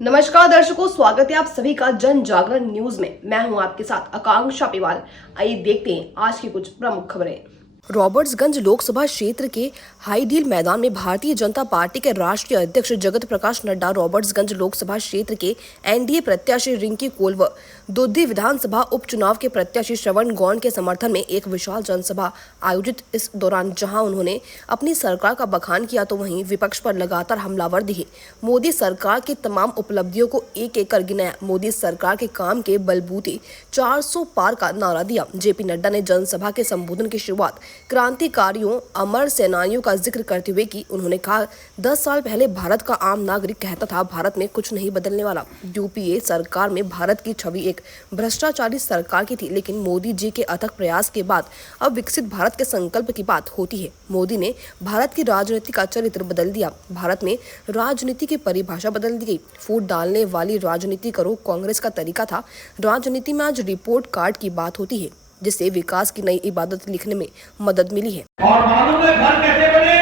नमस्कार दर्शकों, स्वागत है आप सभी का जन जागरण न्यूज में। मैं हूं आपके साथ आकांक्षा पिवाल। आइए देखते हैं आज की कुछ प्रमुख खबरें। रॉबर्ट्सगंज लोकसभा क्षेत्र के हाईडील मैदान में भारतीय जनता पार्टी के राष्ट्रीय अध्यक्ष जगत प्रकाश नड्डा, रॉबर्ट्सगंज लोकसभा क्षेत्र के एनडीए प्रत्याशी रिंकी कोल व दुद्दी विधानसभा उपचुनाव के प्रत्याशी श्रवण गौड़ के समर्थन में एक विशाल जनसभा आयोजित। इस दौरान जहां उन्होंने अपनी सरकार का बखान किया तो वहीं विपक्ष पर लगातार हमलावर दिखे। मोदी सरकार की तमाम उपलब्धियों को एक एक कर गिनाया। मोदी सरकार के काम के बलबूते 400 पार का नारा दिया। जेपी नड्डा ने जनसभा के संबोधन की शुरुआत क्रांतिकारियों, अमर सेनानियों का जिक्र करते हुए की। उन्होंने कहा, 10 साल पहले भारत का आम नागरिक कहता था भारत में कुछ नहीं बदलने वाला। यूपीए सरकार में भारत की छवि एक भ्रष्टाचारी सरकार की थी, लेकिन मोदी जी के अथक प्रयास के बाद अब विकसित भारत के संकल्प की बात होती है। मोदी ने भारत की राजनीति का चरित्र बदल दिया। भारत में राजनीति की परिभाषा बदल दी गई। फूट डालने वाली राजनीति करो कांग्रेस का तरीका था। राजनीति में आज रिपोर्ट कार्ड की बात होती है, जिससे विकास की नई इबादत लिखने में मदद मिली है। और मालूम है घर कैसे बने?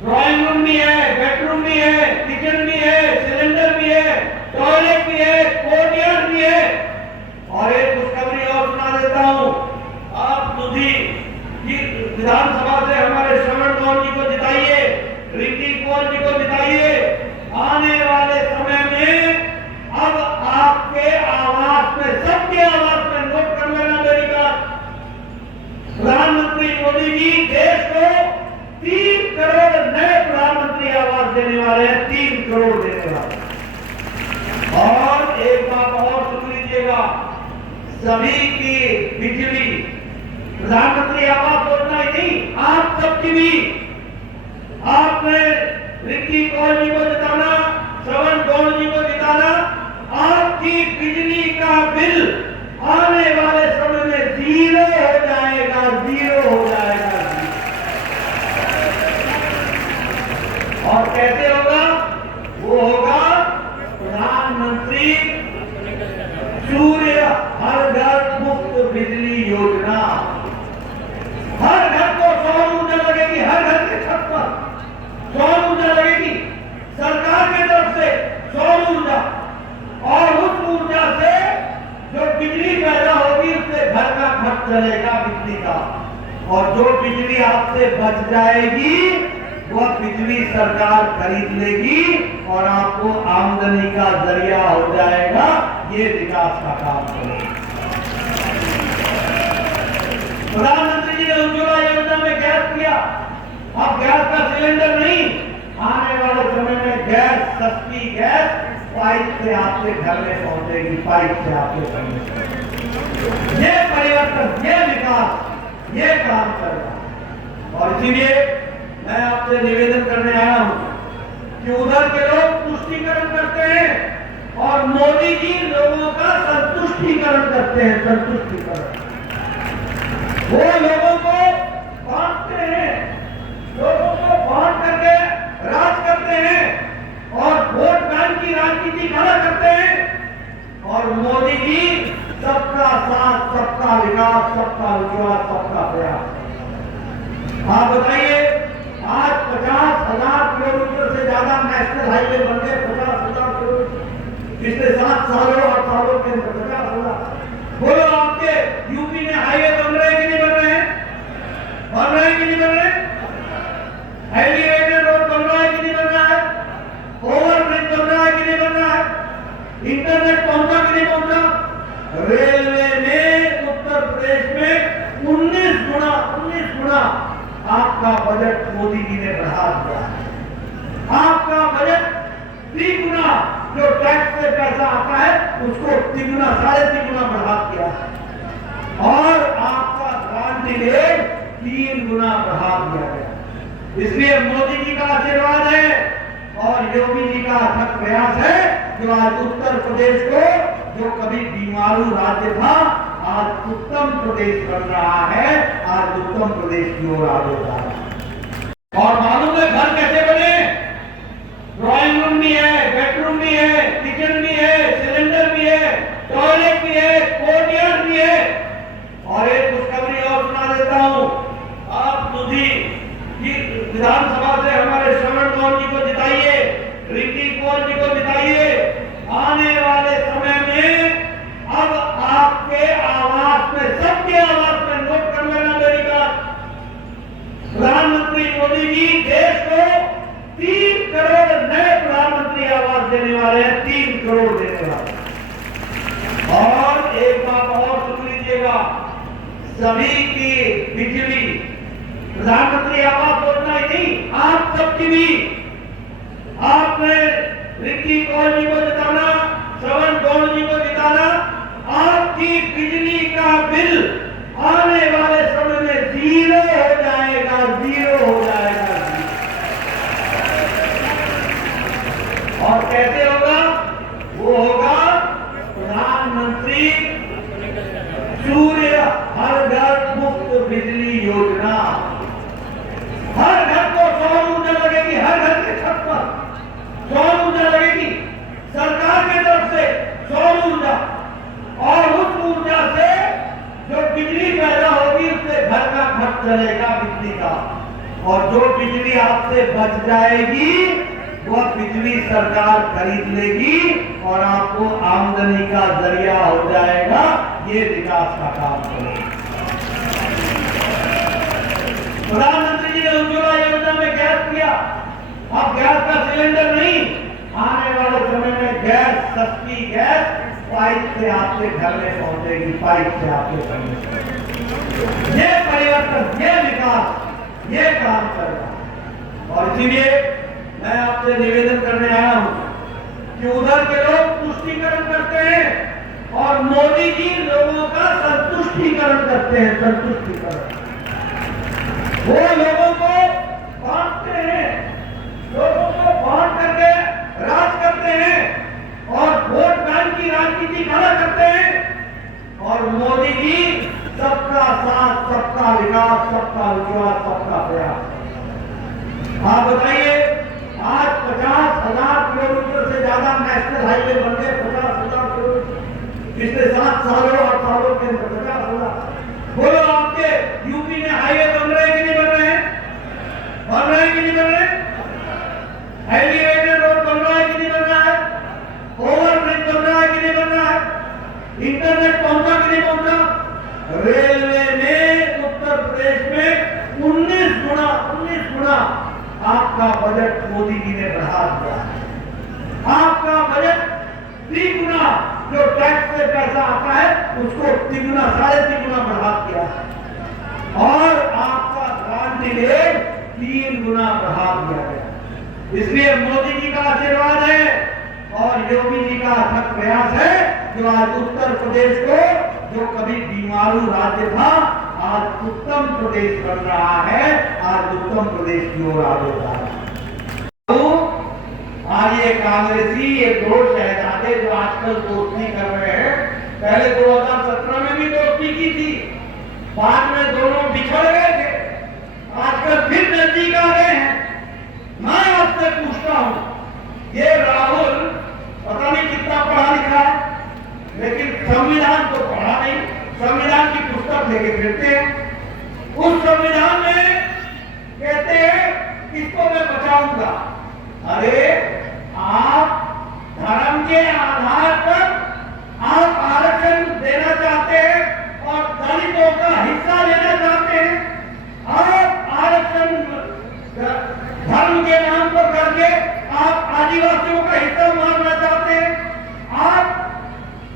ड्राइंग रूम भी है, बेडरूम भी है, किचन भी है, सिलेंडर भी है, टॉयलेट भी है, कोर्टयार्ड भी है। और एक खुशखबरी और सुना देता हूँ, आप दुधी विधानसभा से हमारे श्रवण गौड़ जी को जिताइए, रिंकी कोल जी को जिताइए। आने वाले समय में अब आपके आवास में, सबके आवास में, नोट कर लेना मेरी बात, प्रधानमंत्री मोदी जी देश को 3 करोड़ नए प्रधानमंत्री आवास देने वाले हैं। 3 करोड़ देने वाले। और एक बात और सुन लीजिएगा, सभी की बिजली, प्रधानमंत्री आवास योजना ही नहीं, आप सबकी भी, आपने रिंकी कोल जी को जिताना, श्रवण गौड़ जी को जिताना, आपकी बिजली का बिल आने वाले समय में 0 हो जाएगा, 0 हो जाएगा। और कैसे होगा? वो होगा प्रधानमंत्री सूर्य हर घर मुफ्त बिजली योजना। हर घर को सौर ऊर्जा लगेगी, हर घर के छत पर सौर ऊर्जा लगेगी, सरकार की तरफ से सौर ऊर्जा। और उस ऊर्जा से जो बिजली पैदा होगी उससे घर का खर्च चलेगा बिजली का। और जो बिजली आपसे बच जाएगी वह बिजली सरकार खरीद लेगी और आपको आमदनी का जरिया हो जाएगा। ये विकास का काम करेगा। प्रधानमंत्री जी ने उज्ज्वला योजना में गैस किया। अब गैस का सिलेंडर नहीं, आने वाले समय में गैस, सस्ती गैस पाइप से आपके घर में पहुंचेगी, पाइप से आपके घर में। ये परिवर्तन, ये विकास, ये काम कर रहा है। और इसीलिए मैं आपसे निवेदन करने आया हूं कि उधर के लोग तुष्टीकरण करते हैं और मोदी जी लोगों का संतुष्टीकरण करते हैं। संतुष्टीकरण, वो लोगों को बांटते हैं, लोगों को बांट करके राज करते हैं और वोट बैंक की राजनीति खड़ा करते हैं। और मोदी जी सबका साथ, सबका विकास, सबका विश्वास, सबका प्रयास। आप बताइए, आज 50,000 किलोमीटर से ज्यादा नेशनल हाईवे बन गए। 50,000 किलोमीटर पिछले 7 सालों 8 सालों के अंदर 50,000। बोलो, आपके यूपी में हाईवे बन रहे हैं कि नहीं बन रहे हैं? बन रहे हैं कि नहीं बन रहे? एलिवेटेड रोड बन रहा है कि नहीं बन रहा है? ओवरब्रिज बन रहा है कि नहीं बन रहा है? इंटरनेट पहुंचा कि नहीं पहुंचा? रेलवे ने उत्तर प्रदेश में 19 गुना आपका बजट मोदी जी ने बढ़ा दिया। आपका बजट 3 गुना, जो टैक्स से पैसा आता है उसको 3 गुना, 3.5 गुना बढ़ा दिया। और आपका क्रांति रेट 3 गुना बढ़ा दिया गया। इसलिए मोदी जी का आशीर्वाद है और योगी जी का अथक प्रयास है जो आज उत्तर प्रदेश को, जो कभी बीमारू राज्य था, आज उत्तम प्रदेश बन रहा है। आज उत्तम प्रदेश की ओर आगे बढ़ रहा है। और मालूम है घर कैसे बने? ड्राइंग रूम भी है, बेडरूम भी है, किचन भी है, सिलेंडर भी है, टॉयलेट भी है, कोर्टयार्ड भी है। और एक खुशखबरी और सुना देता हूँ, आप दुधी विधानसभा से हमारे श्रवण गौड़ जी को जिताइए, रिंकी कोल जी को जिताइए। वाले हैं, 3 करोड़ देने वाले हैं। और एक बात और सुन लीजिएगा, सभी की बिजली, प्रधानमंत्री आवास योजना ही नहीं, आप सबकी भी, आपने रिक्की कौल जी को जिताना, श्रवण कौल जी को जिताना, आपकी बिजली का बिल आने वाले समय में 0 हो जाएगा, 0 हो जाएगा। और कैसे होगा? वो होगा प्रधानमंत्री सूर्य हर घर मुफ्त बिजली योजना। हर घर को सौर ऊर्जा लगेगी, हर घर के छत पर सौर ऊर्जा लगेगी, सरकार की तरफ से सौर ऊर्जा, और उस ऊर्जा से जो बिजली पैदा होगी उससे घर का खर्च चलेगा बिजली का, और जो बिजली आपसे बच जाएगी वह बिजली सरकार खरीद लेगी और आपको आमदनी का जरिया हो जाएगा। ये विकास का काम करेगा। प्रधानमंत्री जी ने उज्ज्वला योजना में गैस दिया, अब गैस का सिलेंडर नहीं, आने वाले समय में गैस, सस्ती गैस पाइप से आपके घर में पहुंचेगी, पाइप से आपके घर में। ये परिवर्तन, ये विकास, ये काम कर रहा है। और इसीलिए मैं आपसे निवेदन करने आया हूं कि उधर के लोग तुष्टीकरण करते हैं और मोदी जी लोगों का संतुष्टीकरण करते हैं, संतुष्टीकरण। वो लोगों को बांटते हैं, लोगों को बांट करके राज करते हैं और वोट बैंक की राजनीति खड़ा करते हैं। और मोदी जी सबका साथ, सबका विकास, सबका विश्वास, सबका प्रयास। आप बताइए, आज 50,000 किलोमीटर से ज्यादा नेशनल हाईवे बन गए, 50,000 किलोमीटर पिछले 7 सालों 8 सालों के अंदर 50,000। बोलो, आपके यूपी में हाईवे बन रहे हैं कि नहीं बन रहे हैं? बन रहे हैं कि नहीं बन रहे? एलिवेटेड रोड बन रहा है कि नहीं बन रहा है? ओवरब्रिज बन रहा है कि नहीं बन रहा है? इंटरनेट पहुंचा कि नहीं पहुंचा? रेलवे ने उत्तर प्रदेश में 19 गुना आपका बजट मोदी जी ने बढ़ा दिया। आपका बजट 3 गुना, जो टैक्स से पैसा आता है उसको 3 गुना, 3.5 गुना बढ़ा दिया, और आपका ग्रांट रेट 3 गुना बढ़ा दिया गया। इसलिए मोदी जी का आशीर्वाद है और योगी जी का अथक प्रयास है, जो आज उत्तर प्रदेश को, जो कभी बीमारू राज्य था, आज उत्तम प्रदेश बन रहा है, आज उत्तम प्रदेश की ओर आगे बढ़ रहा है। तो आज ये कांग्रेसी, ये 2 शहजादे जो आजकल दोस्ती कर रहे हैं, पहले 2017 में भी दोस्ती की थी, बाद में दोनों बिछड़ गए थे, आजकल फिर नजदीक आ गए हैं। मैं आपसे पूछता हूं, ये राहुल पता नहीं कितना पढ़ा लिखा है, लेकिन संविधान तो पढ़ा नहीं, संविधान की पुस्तक लेके फिरते हैं। उस संविधान में कहते हैं इसको मैं बचाऊंगा। अरे, आप धर्म के आधार पर आप आरक्षण देना चाहते हैं और दलितों का हिस्सा लेना चाहते हैं। आप आरक्षण धर्म के नाम पर करके आप आदिवासियों का हिस्सा मारना चाहते हैं। आप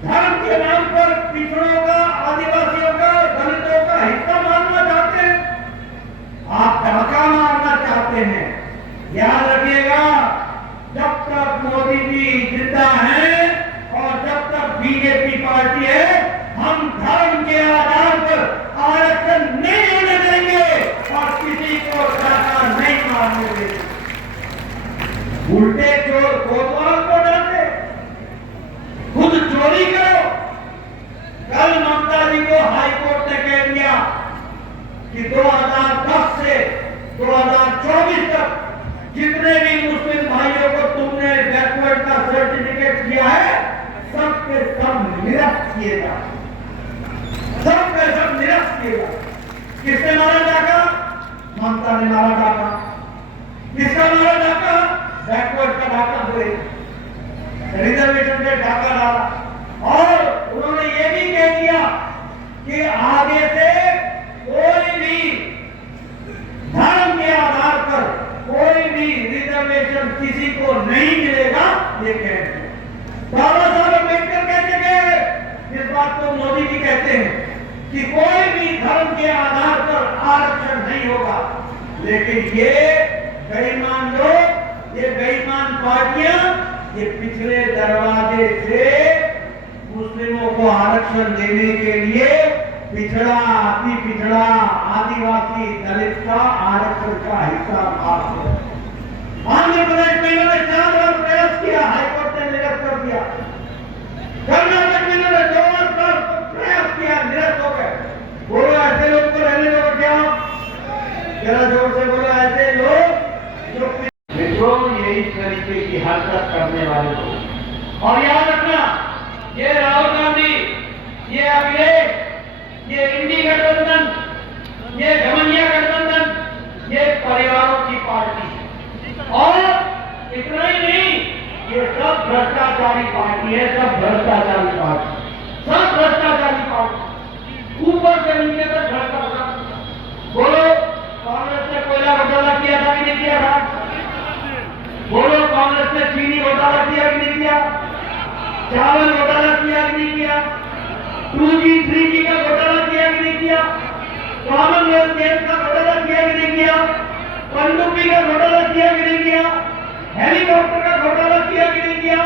धर्म के नाम पर पिछड़ों का, आदिवासियों का, दलितों का हिस्सा मारना चाहते हैं। आप डाका मारना चाहते हैं। याद रखिएगा, जब तक मोदी जी जिंदा हैं और जब तक बीजेपी पार्टी है, हम धर्म के आधार पर आरक्षण नहीं होने देंगे और किसी को डाका नहीं मारने देंगे। उल्टे चोर कोतवाल को डांटे, खुद चोरी करो। कल ममता जी को हाईकोर्ट ने कह दिया कि 2010 से 2024 तक जितने भी मुस्लिम भाइयों को तुमने बैकवर्ड का सर्टिफिकेट किया है, सबके सब निरस्त किए जा, सबके सब निरस्त किए जा। किसने मारा डाका? ममता ने मारा डाका। किसका मारा डाका? बैकवर्ड का डाका हुए, रिजर्वेशन पे डाका डाला। और उन्होंने ये भी कह दिया कि आगे से कोई भी धर्म के आधार पर कोई भी रिजर्वेशन किसी को नहीं मिलेगा, ये कह दिया। कि कोई भी धर्म के आधार पर आरक्षण नहीं होगा। लेकिन ये बेईमान लोग, ये बेईमान पार्टियां, ये पिछले दरवाजे से मुस्लिमों को आरक्षण देने के लिए पिछड़ा, अति पिछड़ा, आदिवासी, दलित का आरक्षण का हिस्सा माफ है। आंध्र प्रदेश में इन्होंने 4 बार प्रयास किया, हाईकोर्ट ने निरस्त कर दिया। कर्नाटक में इन्होंने 2 बार प्रयास किया, निरस्त हो गए। बोलो ऐसे लोग को रहने दो क्या? जरा जोर से बोलो, ऐसे लोग जो मित्रों ये इस तरीके की हरकत करने वाले लोग। और याद रखना, ये राहुल गांधी, ये अखिलेश, ये इंडी गठबंधन, ये घमंडिया गठबंधन, ये परिवारों की पार्टी है। और इतना ही नहीं, ये सब भ्रष्टाचारी पार्टी है, सब भ्रष्टाचारी पार्टी, सब भ्रष्टाचारी पार्टी, ऊपर से नीचे तक भ्रष्टाचार। बोलो कांग्रेस ने कोयला घोटाला किया था कि नहीं किया था? बोलो कांग्रेस ने चीनी घोटाला किया कि नहीं किया? चावल घोटाला किया कि नहीं किया? 2G 3G का घोटाला किया कि नहीं किया? कॉमनवेल्थ गेम्स का घोटाला किया कि नहीं किया? पनडुब्बी का घोटाला किया कि नहीं किया? हेलीकॉप्टर का घोटाला किया कि नहीं किया?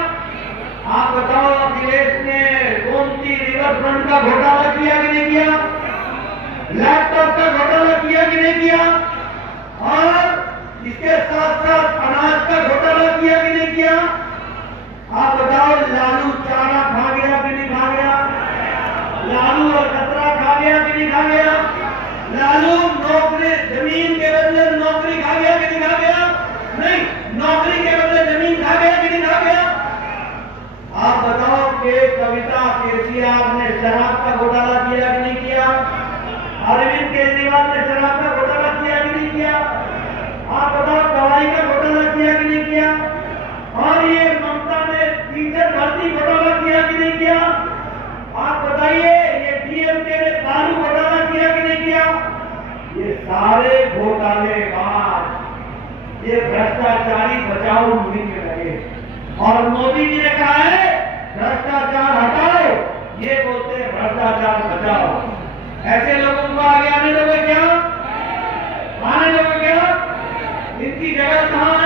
आप बताओ, अखिलेश ने गोमती रिवर फ्रंट का घोटाला किया कि नहीं किया? लैपटॉप का घोटाला किया कि नहीं किया? और इसके साथ साथ अनाज का घोटाला किया कि नहीं किया? आप बताओ, लालू चारा खा गया कि नहीं खा गया? लालू और कतरा खा गया कि नहीं खा गया? लालू नौकरी, जमीन के बदले नौकरी खा गया कि नहीं खा गया? नहीं, नौकरी के बदले जमीन खा गया कि नहीं खा गया? आप बताओ कि कविता केसीआर ने शराब का घोटाला किया कि नहीं किया? अरविंद केजरीवाल ने शराब का घोटाला किया कि नहीं किया? आप बताओ, दवाई का घोटाला किया कि नहीं किया? और ये ममता ने टीचर भर्ती घोटाला किया कि नहीं किया? आप बताइए, ये डीएमके ने दारू घोटाला किया कि नहीं किया? ये सारे घोटालेबाज, ये भ्रष्टाचारी बचाओ मुहिम में लगे। और मोदी जी ने कहा है भ्रष्टाचार हटाओ, ये बोलते हैं भ्रष्टाचार बचाओ। ऐसे लोगों को आगे आने दोगे क्या? आने दोगे क्या? इनकी जगह कहां है?